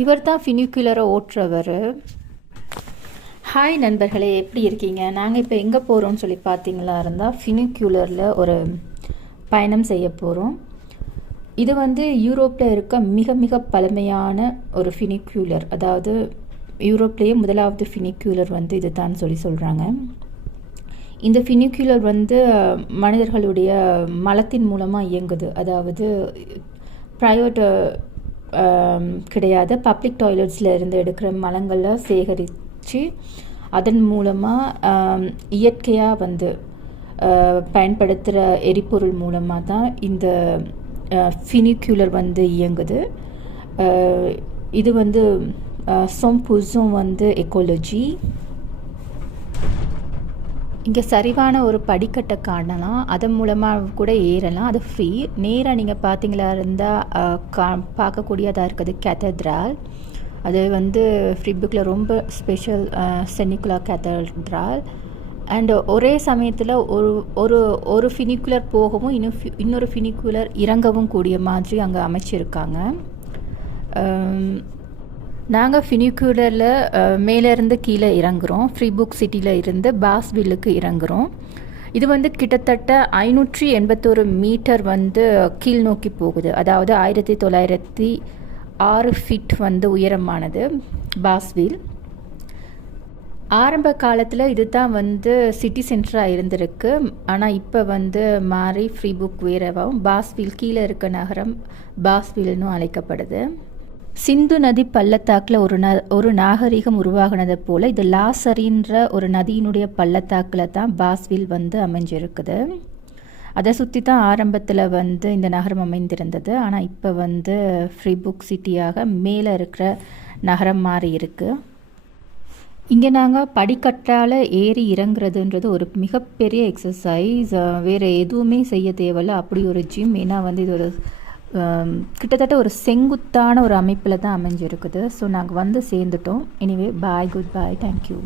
இவர் தான் ஃபினிக்குலரை ஓட்டுறவர். ஹாய் நண்பர்களே, எப்படி இருக்கீங்க? நாங்கள் இப்போ எங்கே போகிறோம்னு சொல்லி பார்த்தீங்களா இருந்தால் ஃபினிக்குலரில் ஒரு பயணம் செய்ய போகிறோம். இது வந்து யூரோப்பில் இருக்க மிக மிக பழமையான ஒரு ஃபினிக்குலர், அதாவது யூரோப்லேயே முதலாவது ஃபினிக்குலர் வந்து இது தான் சொல்கிறாங்க. இந்த ஃபினிக்குலர் வந்து மனிதர்களுடைய மலத்தின் மூலமாக இயங்குது. அதாவது ப்ரைவேட் கிடையாது, பப்ளிக் டாய்லெட்ஸில் இருந்து எடுக்கிற மலங்களை சேகரித்து அதன் மூலமாக இயற்கையாக வந்து பயன்படுத்துகிற எரிபொருள் மூலமாக தான் இந்த ஃபினிக்குலர் வந்து இயங்குது. இது வந்து சொம்புசும் வந்து எக்காலஜி. இங்கே சரிவான ஒரு படிக்கட்டை காணலாம், அதன் மூலமாக கூட ஏறலாம், அது ஃப்ரீ. நேராக நீங்கள் பார்த்தீங்களா இருந்தால் பார்க்கக்கூடியதாக இருக்குது கேத்தட்ரால். அது வந்து ஃப்ரீபுக்கில் ரொம்ப ஸ்பெஷல் செனிகுலா கேத்தட்ரால். அண்ட் ஒரே சமயத்தில் ஒரு ஃபினிக்குலர் போகவும் இன்னொரு ஃபினிக்குலர் இறங்கவும் கூடிய மாதிரி அங்கே அமைச்சிருக்காங்க. நாங்கள் ஃபினிக்குலரில் மேலேருந்து கீழே இறங்குறோம். ஃப்ரீபுக் சிட்டியில் இருந்து பாஸ்வில்லுக்கு இறங்குறோம். இது வந்து கிட்டத்தட்ட 581 மீட்டர் வந்து கீழ் நோக்கி போகுது. அதாவது 1906 ஃபீட் வந்து உயரமானது பாஸ்வில். ஆரம்ப காலத்தில் இது தான் வந்து சிட்டி சென்டராக இருந்திருக்கு. ஆனால் இப்போ வந்து மாறி ஃப்ரீபுக் வேறவாகவும் பாஸ்வில் கீழே இருக்க நகரம் பாஸ்வில்னு அழைக்கப்படுது. சிந்து நதி பள்ளத்தாக்கில் ஒரு நாகரிகம் உருவாகினதை போல் இது லாசரின்ற ஒரு நதியினுடைய பள்ளத்தாக்கில் தான் பாஸ்வில் வந்து அமைஞ்சிருக்குது. அதை சுற்றி தான் ஆரம்பத்தில் வந்து இந்த நகரம் அமைந்திருந்தது. ஆனால் இப்போ வந்து ஃப்ரீபுக் சிட்டியாக மேலே இருக்கிற நகரம் மாறி இருக்குது. இங்கே நாங்கள் படிக்கட்டால் ஏறி இறங்குறதுன்றது ஒரு மிகப்பெரிய எக்ஸசைஸ். வேறு எதுவுமே செய்ய தேவையில்ல, அப்படி ஒரு ஜிம். ஏன்னா வந்து இது ஒரு கிட்டத்தட்ட ஒரு செங்குத்தான ஒரு அமைப்பில் தான் அமைஞ்சிருக்குது. ஸோ நாங்கள் வந்து சேர்ந்துட்டோம். எனிவே பாய், குட் பாய், தேங்க்யூ.